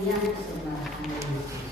yang kesembahan Yesus.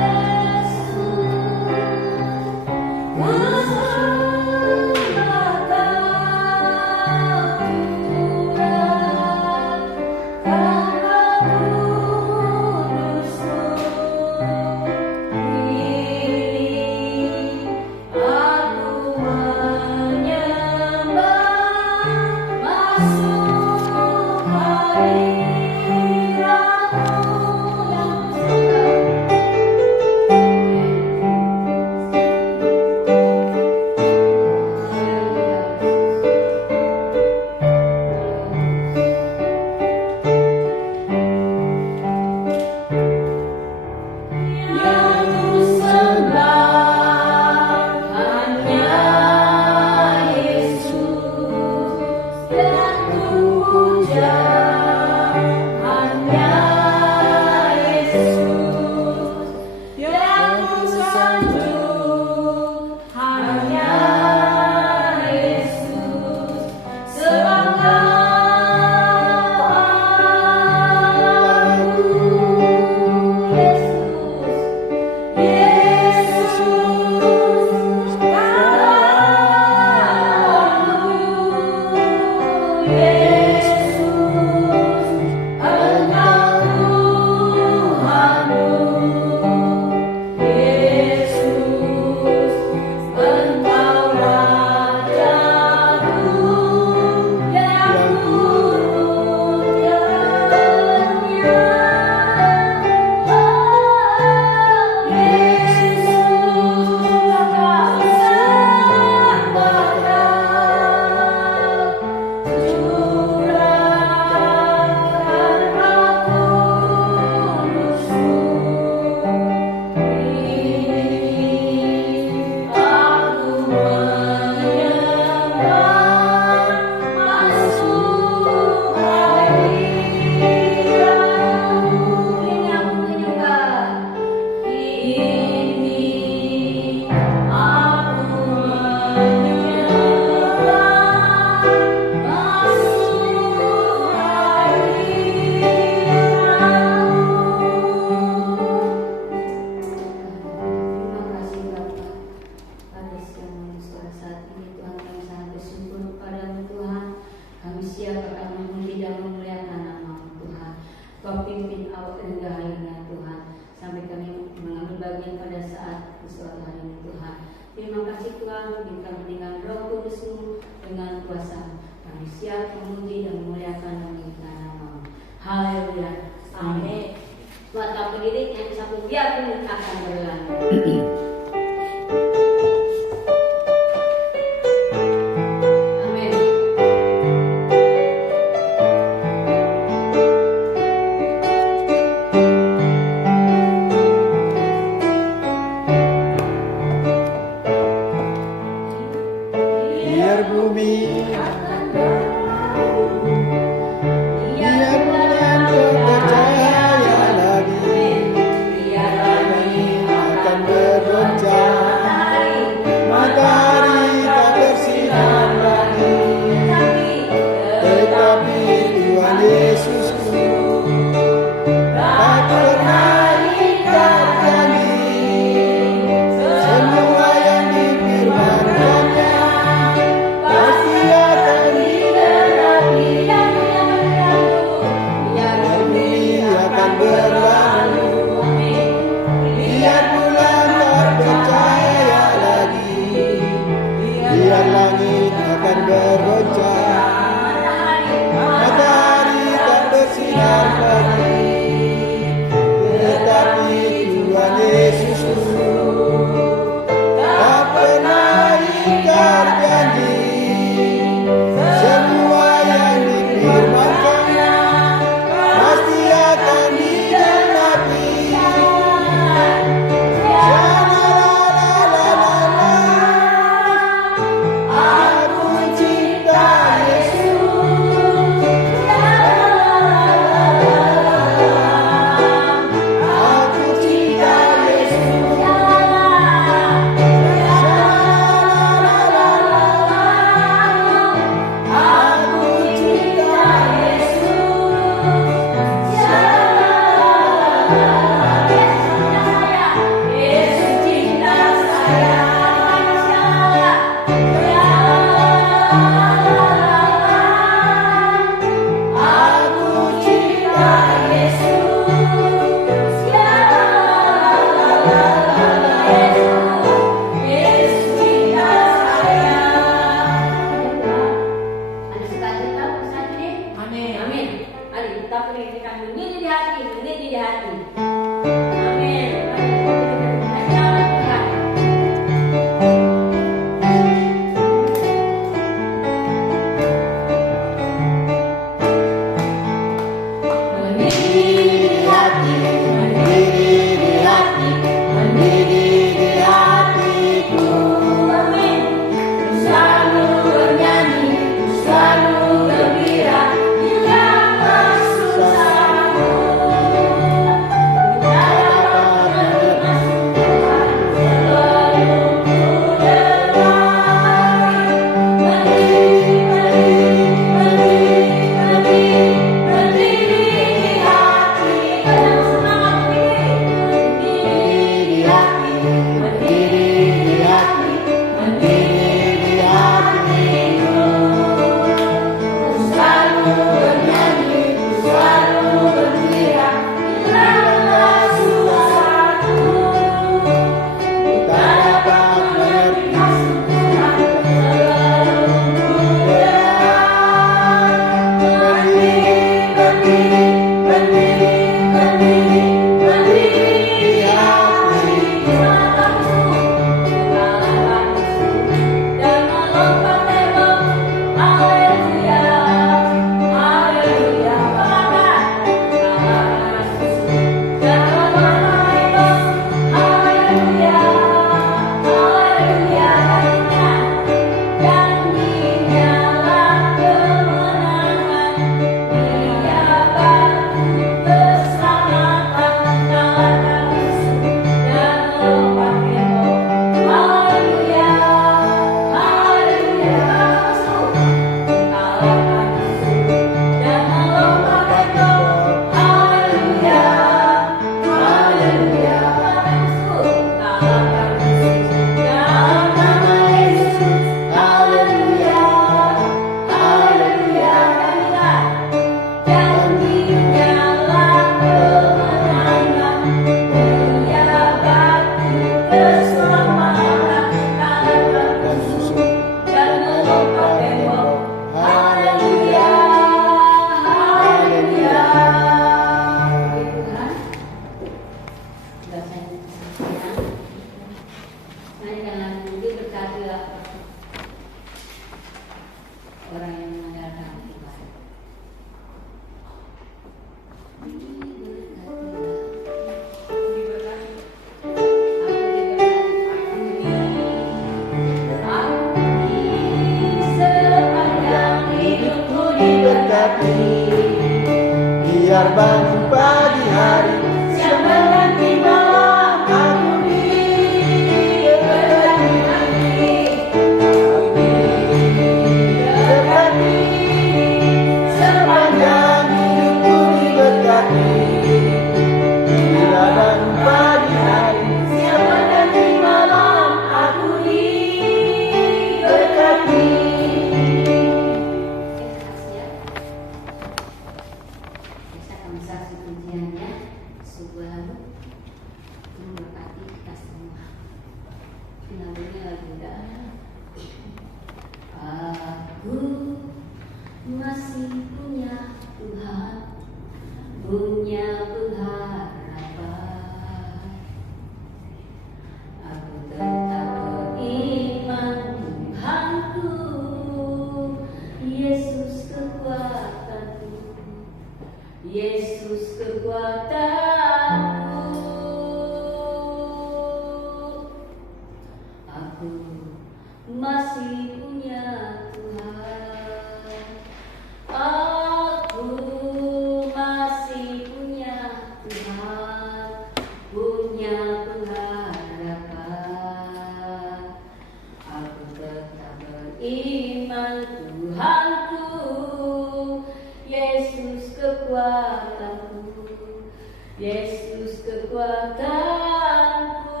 kekuatanku.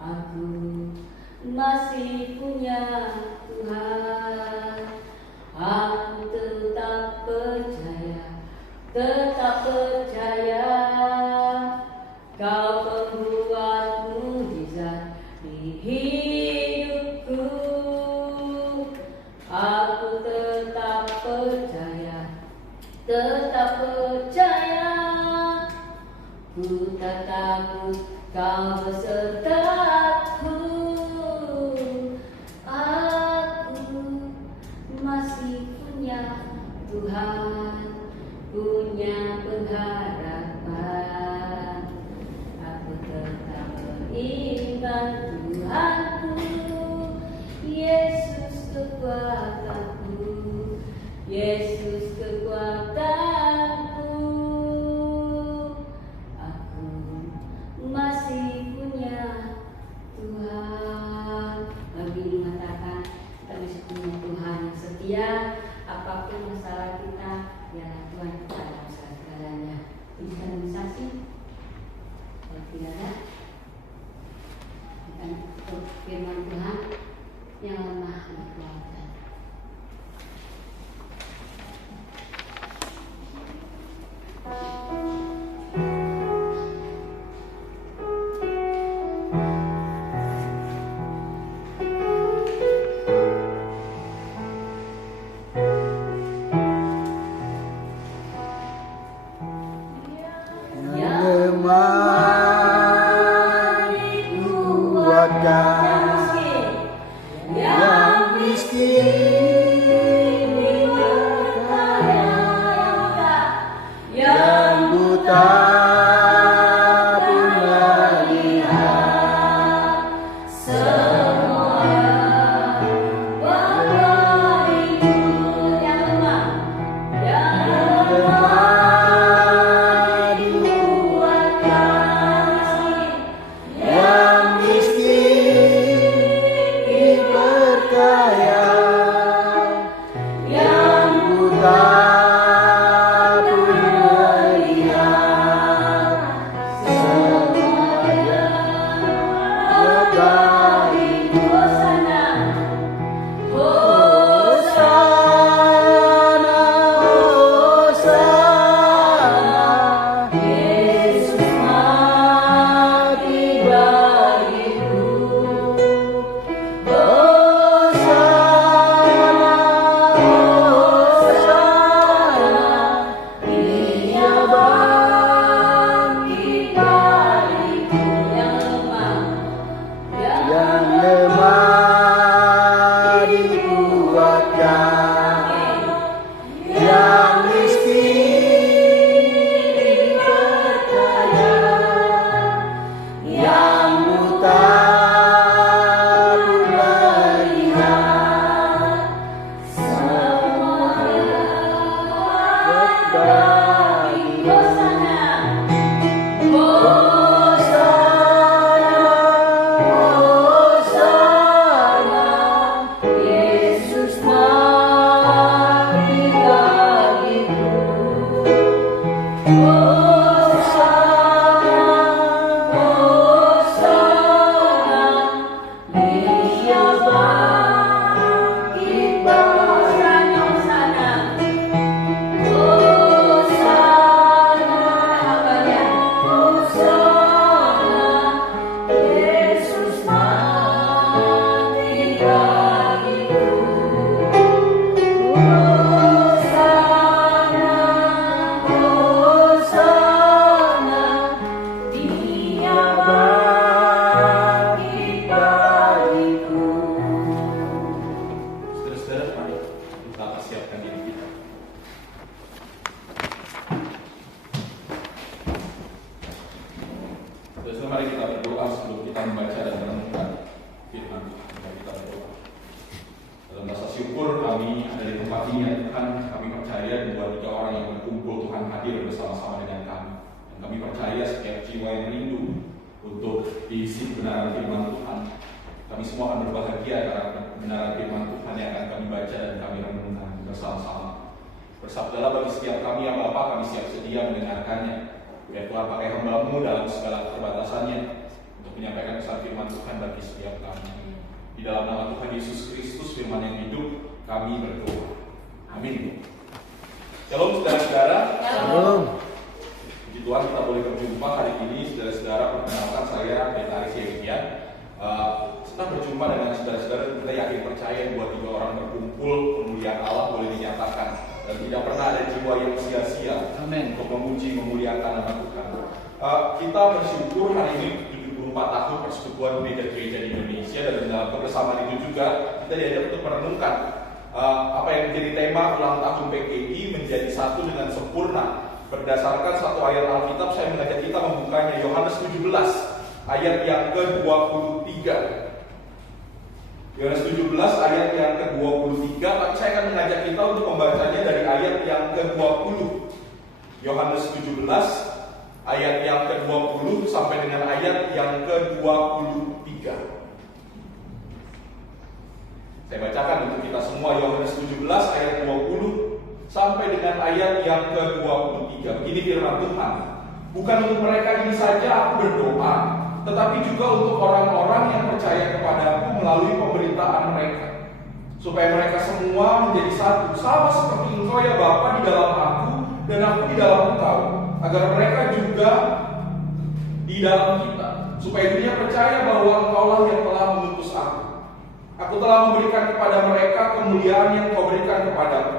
Aku masih punya Tuhan. Aku tetap percaya Kau pembuat mukjizat di hidupku. Aku tetap percaya ku tak takut Kau besertaku. Aku masih punya Tuhan, punya pengharapan. Aku tetap beriman Tuhanku, Yesus kekuatanku, Yesus kekuatanku. Aku masih punya Tuhan. Bagi mengatakan kita masih punya Tuhan yang setia. Apapun masalah kita, ya Tuhan kita dalam segalanya. Dispensasi, kalau tidak ada, kita untuk firman Tuhan yang lemah dikuatkan. Bersabdalah bagi setiap kami ya Bapa, kami siap sedia mendengarkannya. Biar Tuhan pakai hamba-Mu dalam segala keterbatasannya untuk menyampaikan kesan firman Tuhan bagi setiap kami. Di dalam nama Tuhan Yesus Kristus, firman yang hidup, kami berdoa. Amin. Shalom saudara-saudara. Shalom. Puji Tuhan kita boleh berjumpa hari ini. Saudara-saudara, perkenalkan saya Pendeta Aris Yevian. Senang berjumpa dengan saudara-saudara. Kita yakin percaya bahwa 3 orang berkumpul, kemuliaan Allah boleh dinyatakan. Dan tidak pernah ada jiwa yang sia-sia untuk memuji, memuliakan nama Tuhan. Kita bersyukur hari ini 74 tahun persekutuan gereja-gereja di Indonesia, dan dalam kebersamaan itu juga kita diajak untuk merenungkan apa yang menjadi tema ulang tahun PGI, menjadi satu dengan sempurna. Berdasarkan satu ayat Alkitab, saya mengajak kita membukanya, Yohanes 17 ayat yang ke-23. Yohanes 17 ayat yang ke-23, tapi saya akan mengajak kita untuk membacanya dari ayat yang ke-20. Yohanes 17 ayat yang ke-20 sampai dengan ayat yang ke-23. Saya bacakan untuk kita semua Yohanes 17 ayat 20 sampai dengan ayat yang ke-23. Begini firman Tuhan. Bukan untuk mereka ini saja aku berdoa, tetapi juga untuk orang-orang yang percaya kepadaku melalui pemberitaan mereka, supaya mereka semua menjadi satu, sama seperti Engkau ya Bapa di dalam aku dan aku di dalam Engkau, agar mereka juga di dalam kita, supaya dunia percaya bahwa Engkaulah yang telah mengutus aku. Aku telah memberikan kepada mereka kemuliaan yang Kau berikan kepadaku,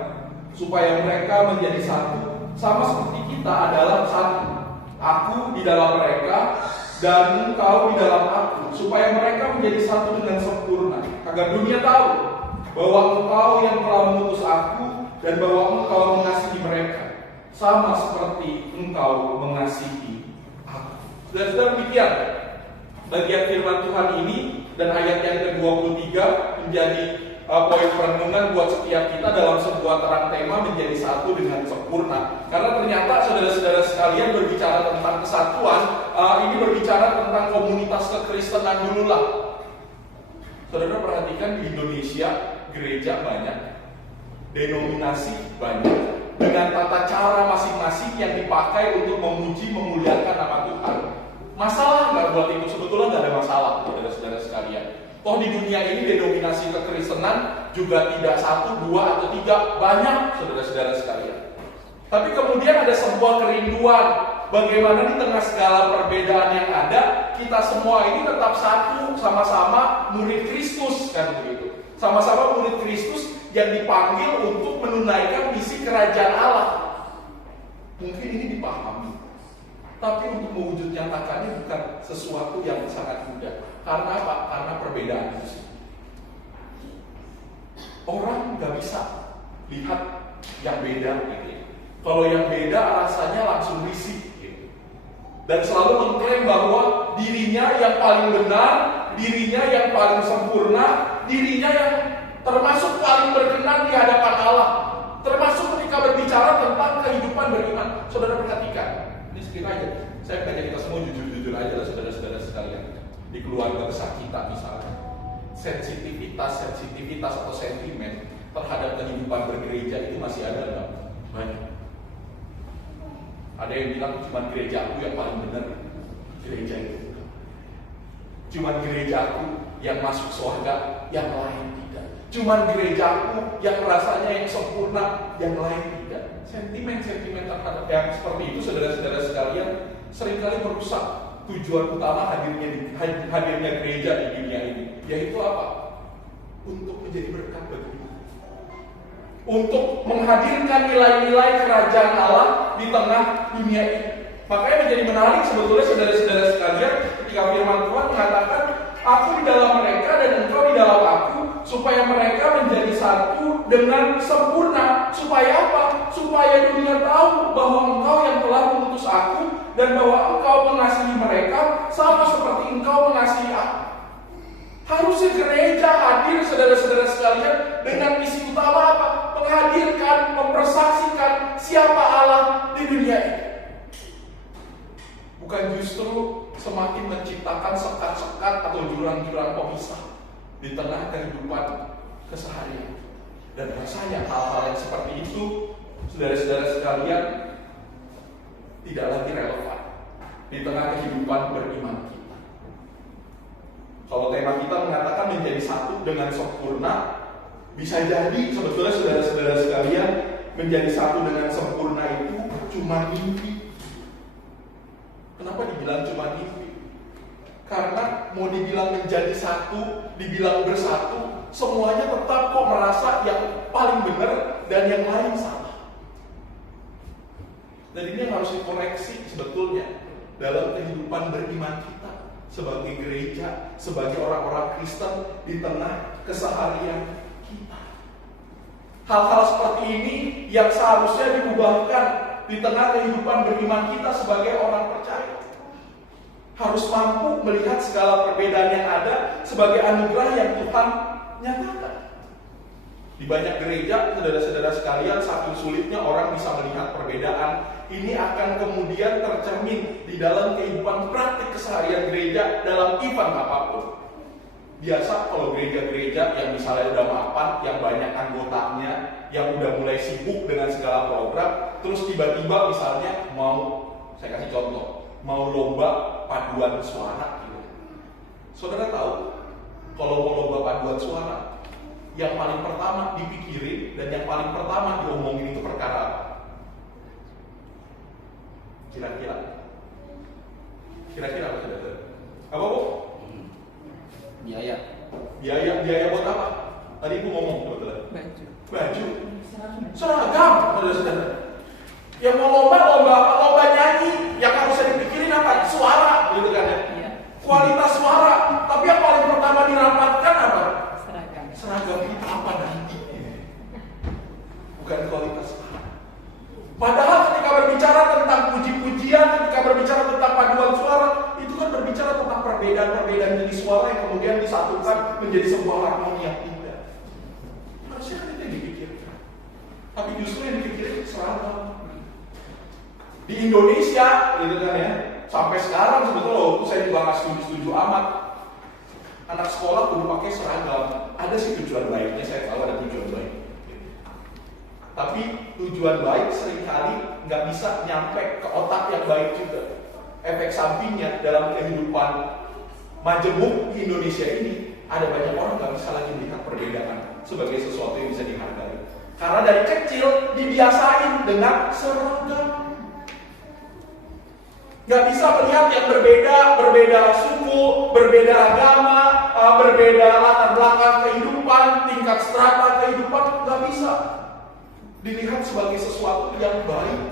supaya mereka menjadi satu, sama seperti kita adalah satu. Aku di dalam mereka dan Engkau di dalam aku, supaya mereka menjadi satu dengan sempurna, agar dunia tahu bahwa Engkau yang telah mengutus aku dan bahwa Engkau mengasihi mereka, sama seperti Engkau mengasihi aku. Dan sudah demikian bagian firman Tuhan ini, dan ayat yang ke-23 menjadi poin perenungan buat setiap kita dalam sebuah terang tema menjadi satu dengan sempurna. Karena ternyata saudara-saudara sekalian, berbicara tentang kesatuan, ini berbicara tentang komunitas kekristenan dulu lah. Saudara perhatikan, di Indonesia gereja banyak, denominasi banyak, dengan tata cara masing-masing yang dipakai untuk memuji, memuliakan nama Tuhan. Masalah nggak buat itu? Sebetulnya nggak ada masalah, saudara-saudara sekalian. Toh di dunia ini denominasi kekristenan juga tidak 1, 2, atau 3, banyak saudara-saudara sekalian. Tapi kemudian ada sebuah kerinduan, bagaimana di tengah segala perbedaan yang ada, kita semua ini tetap satu, sama-sama murid Kristus, kan begitu. Sama-sama murid Kristus yang dipanggil untuk menunaikan misi kerajaan Allah. Mungkin ini dipahami, tapi untuk mewujud nyatakannya bukan sesuatu yang sangat mudah. Karena apa? Karena perbedaan itu. Orang nggak bisa lihat yang beda gitu. Kalau yang beda rasanya langsung risih gitu. Dan selalu mengklaim bahwa dirinya yang paling benar, dirinya yang paling sempurna, dirinya yang termasuk paling berkenan di hadapan Allah. Termasuk ketika berbicara tentang kehidupan beriman. Saudara perhatikan, ini sedikit aja. Saya pengen kita semua jujur-jujur aja lah saudara-saudara sekalian. Di keluarga besar kita misalnya, sensitivitas atau sentimen terhadap kehidupan bergereja itu masih ada nggak? Banyak. Ada yang bilang cuma gereja aku yang paling benar, gereja itu. Cuma gereja aku yang masuk surga, yang lain tidak. Cuma gereja aku yang rasanya yang sempurna, yang lain tidak. Sentimen-sentimen terhadap yang seperti itu, saudara-saudara sekalian, seringkali merusak tujuan utama hadirnya gereja di dunia ini, yaitu apa? Untuk menjadi berkat bagi kita, untuk menghadirkan nilai-nilai kerajaan Allah di tengah dunia ini. Makanya menjadi menarik sebetulnya saudara-saudara sekalian, ketika firman Tuhan mengatakan, aku di dalam mereka dan engkau di dalam aku, supaya mereka menjadi satu dengan sempurna. Supaya apa? Supaya dunia tahu bahwa engkau yang telah mengutus aku dan bahwa engkau mengasihi mereka sama seperti engkau mengasihi aku. Harusnya gereja hadir saudara-saudara sekalian dengan misi utama apa? Menghadirkan, mempersaksikan siapa Allah di dunia ini. Bukan justru semakin menciptakan sekat-sekat atau jurang-jurang pemisah di tengah kehidupan keseharian. Dan rasanya hal-hal yang seperti itu, saudara-saudara sekalian, tidak lagi relevan. di tengah kehidupan beriman kita. Kalau tema kita mengatakan menjadi satu dengan sempurna, bisa jadi sebetulnya saudara-saudara sekalian, menjadi satu dengan sempurna itu cuma mimpi. Kenapa dibilang cuma mimpi? Karena mau dibilang menjadi satu, dibilang bersatu, semuanya tetap kok merasa yang paling benar dan yang lain salah. Dan ini yang harus dikoreksi sebetulnya dalam kehidupan beriman kita sebagai gereja, sebagai orang-orang Kristen di tengah keseharian kita. Hal-hal seperti ini yang seharusnya diubahkan di tengah kehidupan beriman kita sebagai orang percaya. Harus mampu melihat segala perbedaan yang ada sebagai anugerah yang Tuhan nyatakan. Di banyak gereja, saudara-saudara sekalian, saking sulitnya orang bisa melihat perbedaan. Ini akan kemudian tercermin di dalam kehidupan praktik keseharian gereja dalam event apapun. Biasa kalau gereja-gereja yang misalnya udah mapan, yang banyak anggotanya, yang udah mulai sibuk dengan segala program, terus tiba-tiba misalnya saya kasih contoh, mau lomba paduan suara gitu. Saudara tahu, kalau mau lomba paduan suara, yang paling pertama dipikirin dan yang paling pertama diomongin itu perkara apa? Kira-kira apa saudara? Apa Bu? Biaya buat apa? Tadi Ibu ngomong kebetulan. Baju. Seragam, saudara-saudara. Yang mau lomba nyanyi, yang harusnya dipikirin apa? Suara, gitu kan ya? Kualitas suara. Tapi yang paling pertama dirapatkan apa? Seragam itu apa nanti? Bukan kualitas suara. Padahal ketika berbicara tentang puji-pujian, ketika berbicara tentang paduan suara, itu kan berbicara tentang perbedaan-perbedaan jenis suara yang kemudian disatukan menjadi sebuah harmoni yang indah. Harusnya kan itu yang dipikirkan. Tapi justru yang dipikirkan seragam. Di Indonesia, gitu kan ya, sampai sekarang sebetulnya waktu saya juga nggak setuju amat. Anak sekolah kudu pakai seragam. Ada sih tujuan baiknya, saya tahu ada tujuan baik. Tapi tujuan baik seringkali nggak bisa nyampe ke otak yang baik juga. Efek sampingnya dalam kehidupan majemuk di Indonesia ini, ada banyak orang nggak bisa lagi melihat perbedaan sebagai sesuatu yang bisa dihargai. Karena dari kecil dibiasain dengan seragam. Gak bisa melihat yang berbeda suku, berbeda agama, berbeda latar belakang kehidupan, tingkat strata kehidupan, gak bisa dilihat sebagai sesuatu yang baik.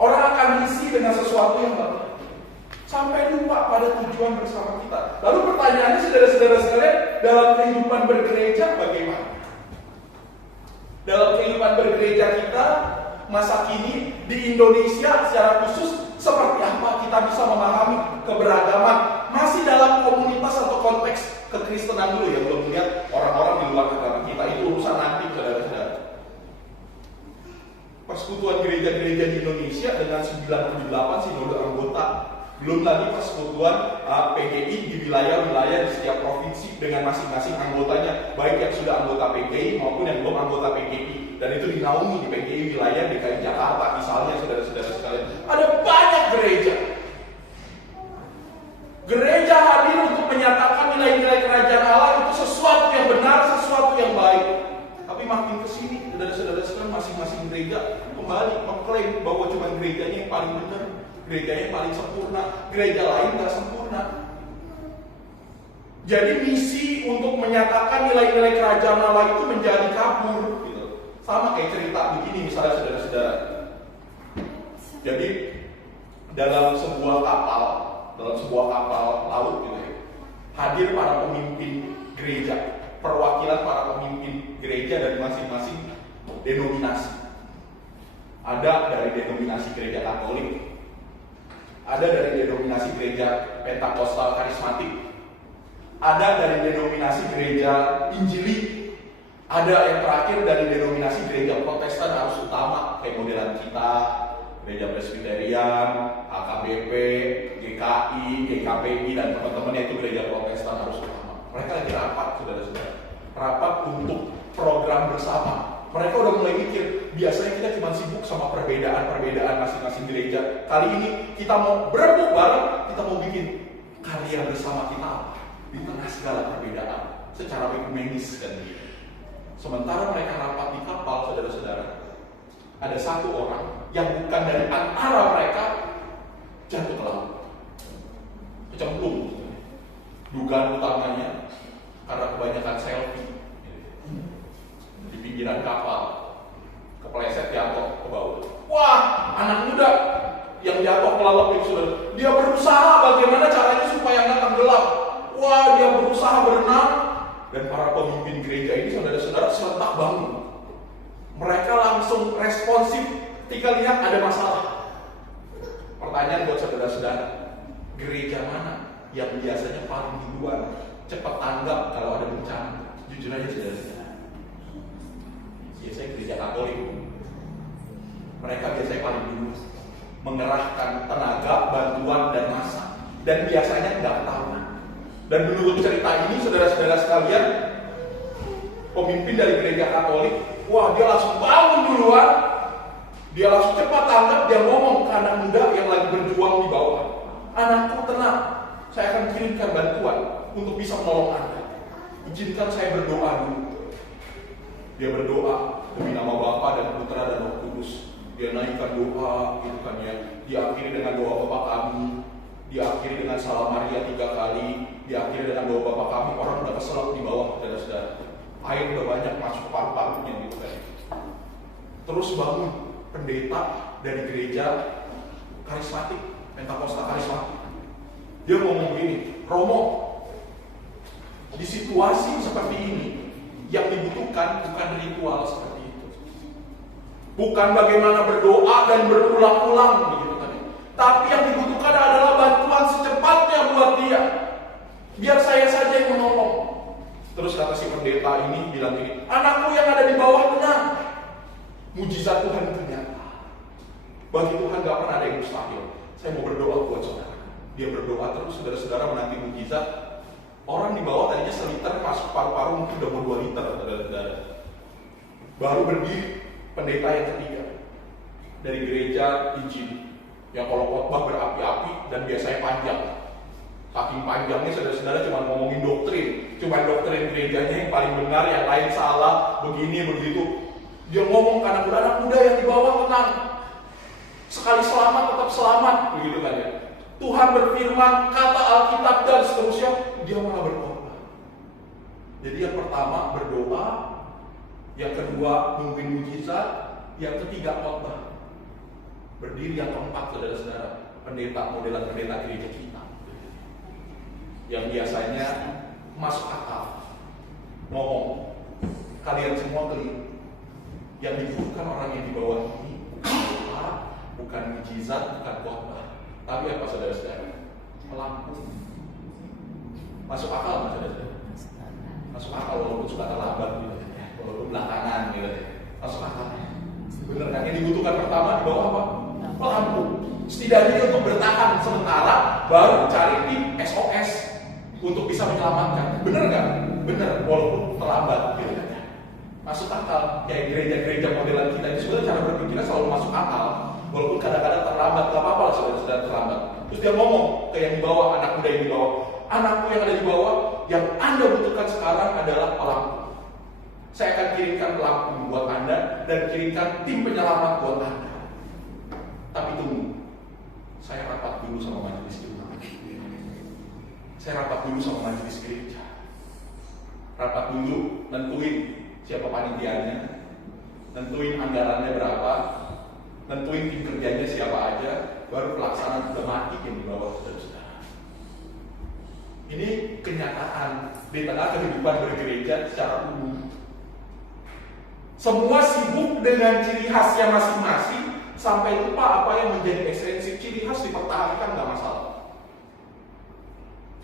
Orang akan isi dengan sesuatu yang baik sampai lupa pada tujuan bersama kita. Lalu pertanyaannya saudara-saudara sekalian, dalam kehidupan bergereja bagaimana? Dalam kehidupan bergereja kita masa kini di Indonesia secara khusus, seperti apa kita bisa memahami keberagaman masih dalam komunitas atau konteks kekristenan dulu ya, belum melihat orang-orang di luar agama kita, itu urusan nanti saudara-saudara. Persekutuan gereja-gereja di Indonesia dengan 98 sinode anggota, belum lagi persekutuan PGI di wilayah-wilayah di setiap provinsi dengan masing-masing anggotanya, baik yang sudah anggota PGI maupun yang belum anggota PGI. Dan itu dinaungi di PGI wilayah DKI Jakarta misalnya, saudara-saudara sekalian. Ada banyak gereja. Gereja hadir untuk menyatakan nilai-nilai kerajaan Allah itu sesuatu yang benar, sesuatu yang baik. Tapi makin kesini, saudara-saudara sekalian, masing-masing gereja kembali mengklaim bahwa cuma gerejanya yang paling benar, gerejanya yang paling sempurna, gereja lain nggak sempurna. Jadi misi untuk menyatakan nilai-nilai kerajaan Allah itu menjadi kabur. Sama kayak cerita begini misalnya saudara-saudara. Jadi dalam sebuah kapal laut gitu ya, hadir para pemimpin gereja, perwakilan para pemimpin gereja dari masing-masing denominasi. Ada dari denominasi gereja Katolik, ada dari denominasi gereja Pentakosta Karismatik, ada dari denominasi gereja Injili, ada yang terakhir dari denominasi gereja Protestan Arus Utama kayak modelan kita, gereja Presbyterian, HKBP, GKI, GKPI dan teman-temannya itu gereja Protestan Arus Utama. Mereka lagi rapat, saudara-saudara. Rapat untuk program bersama. Mereka udah mulai mikir, biasanya kita cuma sibuk sama perbedaan-perbedaan masing-masing gereja. Kali ini kita mau berembuk bareng, kita mau bikin karya bersama kita di tengah segala perbedaan secara ekumenis kan gitu. Sementara mereka rapat di kapal, saudara-saudara, ada satu orang yang bukan dari antara mereka jatuh ke laut, kecemplung. Dugaan utamanya karena kebanyakan selfie di pinggiran kapal, kepleset jatuh ke bawah. Wah, anak muda yang jatuh melalui saudara, dia berusaha bagaimana caranya supaya nggak tenggelam. Wah, dia berusaha berenang, dan para pemimpin gereja ini saudara-saudara serentak bangun. Mereka langsung responsif ketika lihat ada masalah. Pertanyaan buat saudara-saudara, gereja mana yang biasanya paling duluan cepat tanggap kalau ada bencana? Jujur aja saudara-saudara, biasanya gereja Katolik. Mereka biasanya paling dulu mengerahkan tenaga, bantuan, dan massa, dan biasanya nggak ketahuan. Dan menurut cerita ini, saudara-saudara sekalian, pemimpin dari gereja Katolik, wah, dia langsung bangun duluan, dia langsung cepat tanggap, dia ngomong ke anak muda yang lagi berjuang di bawah, anakku tenang, saya akan kirimkan bantuan untuk bisa menolong Anda. Izinkan saya berdoa dulu. Dia berdoa demi nama Bapa dan Putra dan Roh Kudus. Dia naikkan doa, gitu kan ya. Diakhiri dengan doa Bapa kami, diakhiri dengan salam Maria 3 kali, diakhiri dengan doa Bapa kami. Orang udah keselak di bawah, saudara-saudara. Air udah banyak masuk ke paru-parunya gitu kan. Terus bangun pendeta dari gereja karismatik, Pentakosta karismatik. Dia ngomong gini, Romo, di situasi seperti ini yang dibutuhkan bukan ritual seperti itu, bukan bagaimana berdoa dan berulang-ulang begitu kan, tapi yang dibutuhkan adalah bantuan secepatnya buat dia, biar saya saja yang menolong. Terus kata si pendeta ini bilang gini, anakku yang ada di bawah tenang, mujizat Tuhan itu nyata. Bagi Tuhan gak pernah ada yang mustahil. Saya mau berdoa buat saudara. Dia berdoa terus, saudara-saudara, menanti mujizat. Orang di bawah tadinya seliter, masuk paru-paru mungkin udah mau 2 liter, saudara-saudara. Baru berdiri pendeta yang ketiga dari gereja Injil, yang kalau khotbah berapi-api dan biasanya panjang. Saking panjangnya saudara-saudara cuma ngomongin cuma doktrin gerejanya yang paling benar, yang lain salah, begini begitu. Dia ngomong ke anak muda yang di bawah tenang. Sekali selamat tetap selamat, begitu kan ya. Tuhan berfirman, kata Alkitab dan seterusnya, dia malah berkorban. Jadi yang pertama berdoa, yang kedua mungkin mujizat, yang ketiga khotbah. Berdiri yang keempat, saudara-saudara, pendeta, modelan pendeta gereja kita, yang biasanya masuk akal, ngomong, kalian semua keliru. Yang dibutuhkan orang yang di bawah ini doa, bukan mujizat, bukan khotbah, tapi apa saudara-saudara? Melampung. Masuk akal nggak saudara-saudara? Masuk akal walaupun suka terlambat gitu, walaupun belakangan gitu, masuk akal. Bener kan? Yang dibutuhkan pertama di bawah apa? Melampung. Setidaknya untuk bertahan sementara, baru cari tim SOS untuk bisa menyelamatkan. Bener nggak? Bener, walaupun terlambat gitu kan? Masuk akal. Kayak gereja-gereja modelan kita itu sebenarnya cara berpikirnya selalu masuk akal. Walaupun kadang-kadang terlambat, gak apa-apa lah saudara-saudara terlambat. Terus dia ngomong ke yang di bawah, anak muda yang di bawah, anakku yang ada di bawah, yang Anda butuhkan sekarang adalah pelampung. Saya akan kirimkan pelampung buat Anda dan kirimkan tim penyelamat buat Anda. Tapi tunggu, saya rapat dulu sama majelis jemaat. Saya rapat dulu sama majelis gereja. Rapat dulu, nentuin siapa panitianya, nentuin anggarannya berapa, nentuin tim kerjanya siapa aja, baru pelaksanaan sudah mati yang di bawah saudara-saudara. Ini kenyataan di tengah kehidupan bergereja secara umum. Semua sibuk dengan ciri khasnya masing-masing sampai lupa apa yang menjadi esensi. Ciri khas dipertahankan nggak masalah.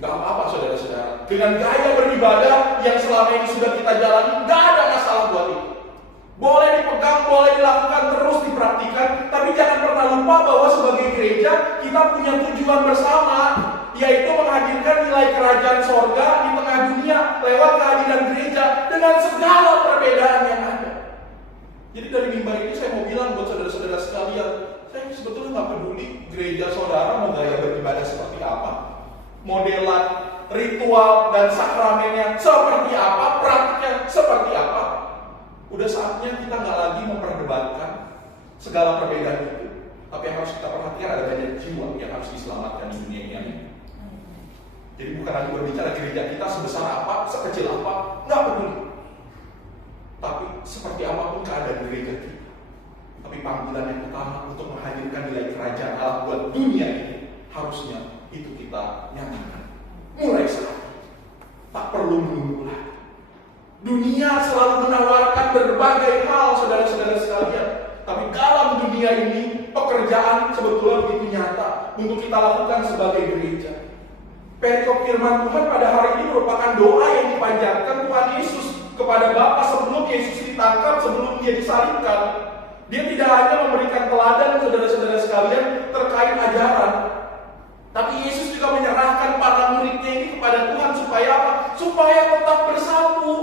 Nggak apa-apa saudara-saudara. Dengan gaya beribadah yang selama ini sudah kita jalani, nggak ada masalah buat itu. Boleh dipegang, boleh dilakukan, terus dipraktikkan, tapi jangan pernah lupa bahwa sebagai gereja kita punya tujuan bersama, yaitu menghadirkan nilai kerajaan sorga di tengah dunia lewat kehadiran gereja dengan segala perbedaan yang ada. Jadi dari mimbar ini saya mau bilang buat saudara-saudara sekalian, saya sebetulnya nggak peduli gereja saudara mau gaya beribadah seperti apa, modelan, ritual, dan sakramennya seperti apa, praktiknya seperti apa. Udah saatnya kita nggak lagi memperdebatkan segala perbedaan itu. Tapi yang harus kita perhatikan ada banyak jiwa yang harus diselamatkan di dunia ini. Jadi bukan lagi berbicara gereja kita sebesar apa, sekecil apa, nggak peduli. Tapi seperti apapun keadaan gereja kita, tapi panggilan yang utama untuk menghadirkan nilai kerajaan Allah buat dunia ini, harusnya itu kita nyatakan mulai sekarang. Tak perlu menunggu lagi. Dunia selalu menawarkan berbagai hal, saudara-saudara sekalian. Tapi dalam dunia ini, pekerjaan sebetulnya begitu nyata untuk kita lakukan sebagai gereja. Perikop firman Tuhan pada hari ini merupakan doa yang dipanjatkan Tuhan Yesus kepada Bapa sebelum Yesus ditangkap, sebelum dia disalibkan. Dia tidak hanya memberikan teladan saudara-saudara sekalian terkait ajaran, tapi Yesus juga menyerahkan para muridnya ini kepada Tuhan supaya apa? Supaya tetap bersatu.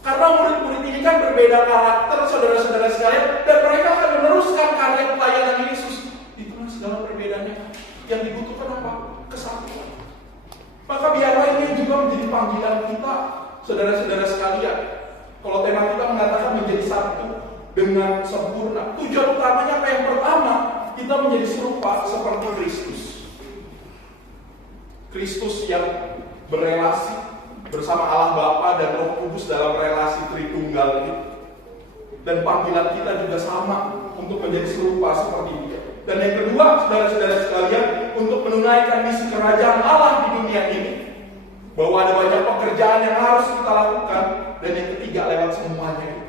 Karena murid-murid ini kan berbeda karakter, saudara-saudara sekalian, dan mereka akan meneruskan karya pelayanan Yesus. Itulah segala perbedaannya. Yang dibutuhkan apa? Kesatuan. Maka biarlah ini juga menjadi panggilan kita, saudara-saudara sekalian. Kalau tema kita mengatakan menjadi satu dengan sempurna, tujuan utamanya apa? Yang pertama, kita menjadi serupa seperti Kristus. Kristus yang berelasi bersama Allah Bapa dan Roh Kudus dalam relasi Tritunggal itu. Dan panggilan kita juga sama untuk menjadi serupa seperti dia. Dan yang kedua, saudara-saudara sekalian, untuk menunaikan misi kerajaan Allah di dunia ini, bahwa ada banyak pekerjaan yang harus kita lakukan. Dan yang ketiga, lewat semuanya itu,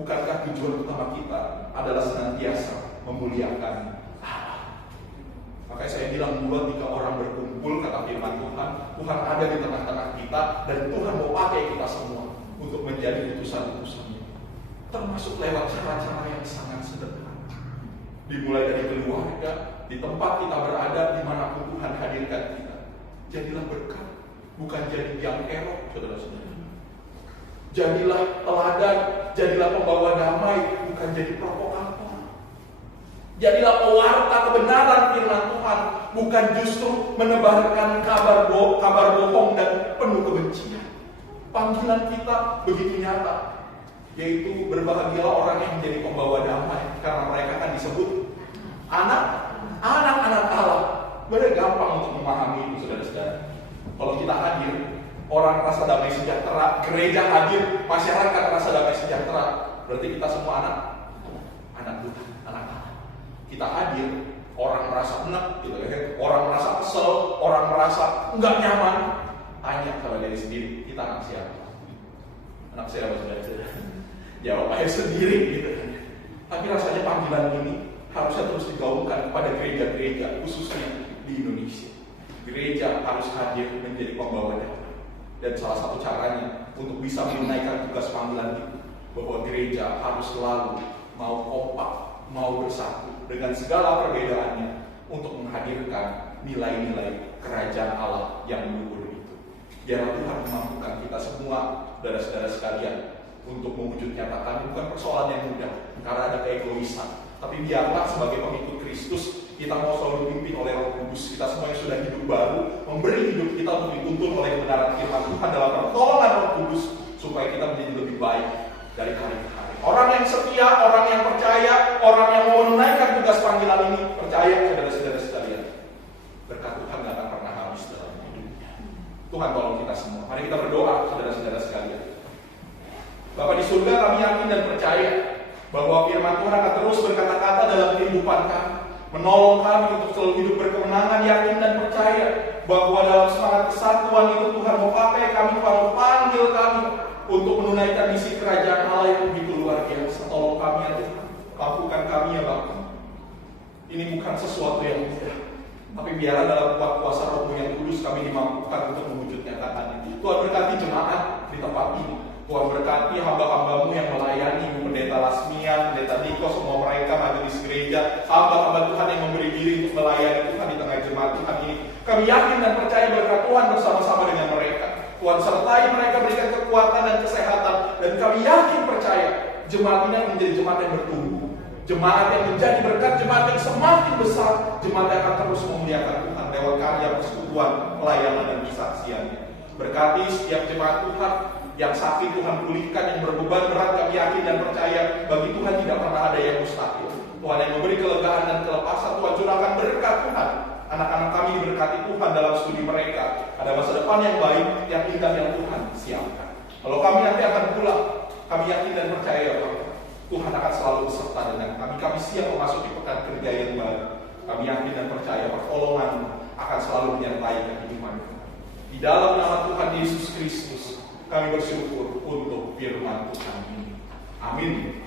bukankah tujuan utama kita adalah senantiasa memuliakan Allah? Makanya saya bilang, 2-3 orang berkumpul, kata firman Tuhan, Tuhan ada di tengah-tengah kita, dan Tuhan mau pakai kita semua untuk menjadi utusan-utusannya. Termasuk lewat cara-cara yang sangat sederhana. Dimulai dari keluarga, di tempat kita berada, dimanapun Tuhan hadirkan kita. Jadilah berkat, bukan jadi yang erok, saudara-saudara. Jadilah teladan, jadilah pembawa damai, bukan jadi provokator. Jadilah pewarta kebenaran firman Tuhan, bukan justru menebarkan kabar bohong dan penuh kebencian. Panggilan kita begitu nyata, yaitu berbahagialah orang yang menjadi pembawa damai, karena mereka akan disebut anak-anak Allah. Benar gampang untuk memahami itu, saudara-saudara. Kalau kita hadir, orang rasa damai sejahtera, gereja hadir, masyarakat rasa damai sejahtera, berarti kita semua anak Tuhan, anak Allah. Kita hadir, orang merasa enak, gitu ya. Orang merasa kesel, orang merasa enggak nyaman. Tanya sama diri sendiri, kita anak siapa? Anak siapa, saudara-saudara? Jawab aja sendiri, gitu. Tapi rasanya panggilan ini harusnya terus digaungkan kepada gereja-gereja, khususnya di Indonesia. Gereja harus hadir menjadi pembawa damai. Dan salah satu caranya untuk bisa menunaikan tugas panggilan itu, bahwa gereja harus selalu mau kompak, mau bersatu dengan segala perbedaannya untuk menghadirkan nilai-nilai kerajaan Allah yang luhur itu. Biarlah Tuhan memampukan kita semua, saudara-saudara sekalian, untuk mewujud nyatakan. Bukan persoalan yang mudah, karena ada keegoisan. Tapi biarlah sebagai pengikut Kristus, kita mau selalu dipimpin oleh Roh Kudus. Kita semua yang sudah hidup baru, memberi hidup kita untuk dituntun oleh kebenaran firman Tuhan dalam pertolongan Roh Kudus, supaya kita menjadi lebih baik dari hari ke hari. Orang yang setia, orang yang percaya, orang yang mau menunaikan tugas panggilan ini, percaya, saudara-saudara sekalian, berkat Tuhan tidak akan pernah habis dalam hidupnya. Tuhan tolong kita semua. Mari kita berdoa, saudara-saudara sekalian. Bapa di surga, kami yakin dan percaya bahwa firman Tuhan akan terus berkata-kata dalam kehidupan kami, menolong kami untuk selalu hidup berkemenangan, yakin dan percaya bahwa dalam semangat kesatuan itu Tuhan mau pakai kami, Tuhan mau panggil kami untuk menunaikan misi kerajaan Allah yang begitu luar biasa. Tolong kami ya Tuhan, mampukan kami ya Bapa. Ini bukan sesuatu yang mudah, tapi biarlah dalam kuat kuasa Roh-Mu yang kudus kami dimampukan untuk mewujudnya nyatakan itu. Tuhan berkati jemaat di tempat ini. Tuhan berkati hamba-hamba-Mu yang melayani, Pendeta Lasmia, Pendeta Diko, semua mereka majelis gereja, hamba-hamba Tuhan yang memberi diri untuk melayani Tuhan di tengah jemaat Tuhan ini. Kami yakin dan percaya berkat Tuhan bersama-sama dengan mereka. Tuhan sertai mereka, berikan kekuatan dan kesehatan, dan kami yakin percaya jemaat ini menjadi jemaat yang bertumbuh, jemaat yang menjadi berkat, jemaat yang semakin besar, jemaat yang akan terus memuliakan Tuhan lewat karya persekutuan, pelayanan dan kesaksiannya. Berkati setiap jemaat Tuhan yang sakit Tuhan pulihkan, yang berbeban berat kami yakin dan percaya bagi Tuhan tidak pernah ada yang mustahil. Tuhan yang memberi kelegaan dan kelepasan, Tuhan curahkan berkat Tuhan. Anak-anak kami diberkati Tuhan dalam studi mereka. Ada masa depan yang baik, yang indah yang Tuhan siapkan. Kalau kami nanti akan pulang, kami yakin dan percaya bahwa Tuhan akan selalu beserta dengan kami. Kami siap memasuki pekan kerja yang baru. Kami yakin dan percaya pertolongan akan selalu menyertai kehidupan kami. Di dalam nama Tuhan Yesus Kristus, kami bersyukur untuk firman Tuhan ini. Amin.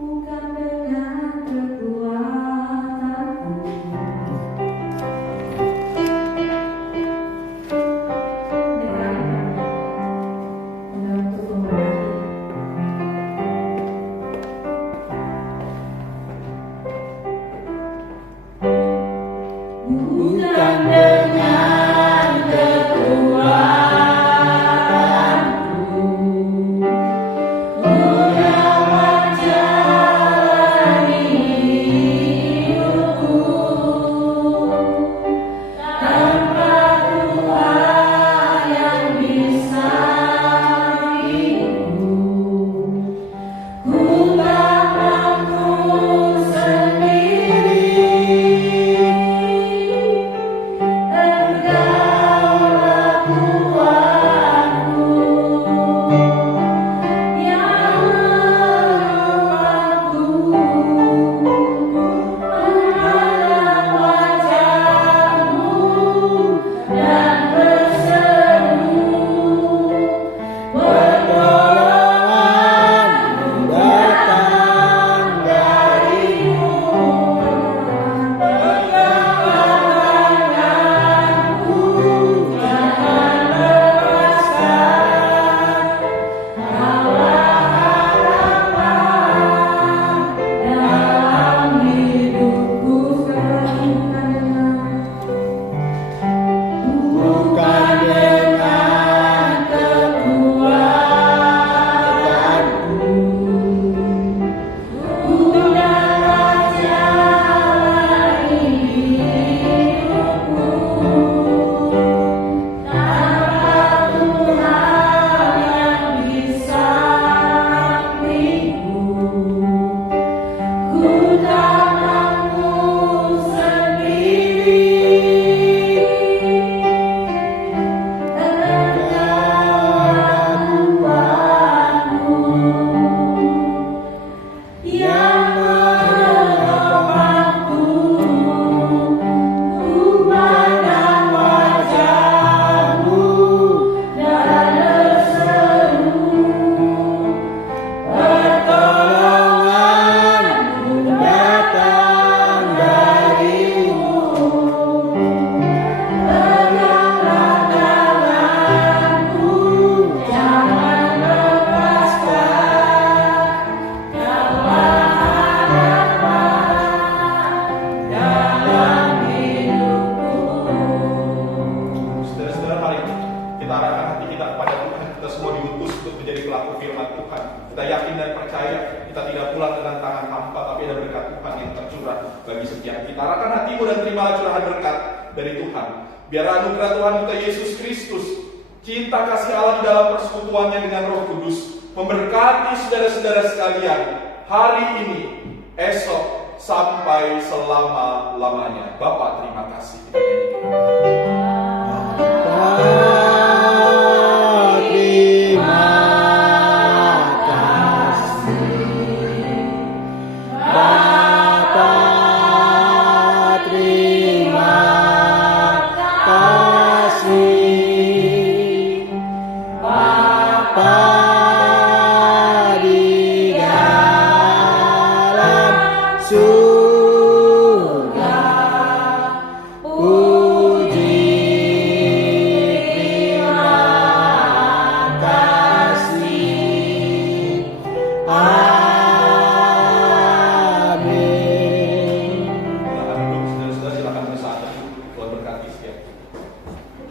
Oh Kita yakin dan percaya kita tidak pulang dengan tangan hampa, tapi ada berkat Tuhan yang tercurah bagi setiap kita. Arahkan hatimu dan terimalah curahan berkat dari Tuhan. Biar anugerah Tuhan kita Yesus Kristus, cinta kasih Allah di dalam persekutuannya dengan Roh Kudus memberkati saudara-saudara sekalian hari ini, esok, sampai selama-lamanya. Bapa, terima kasih.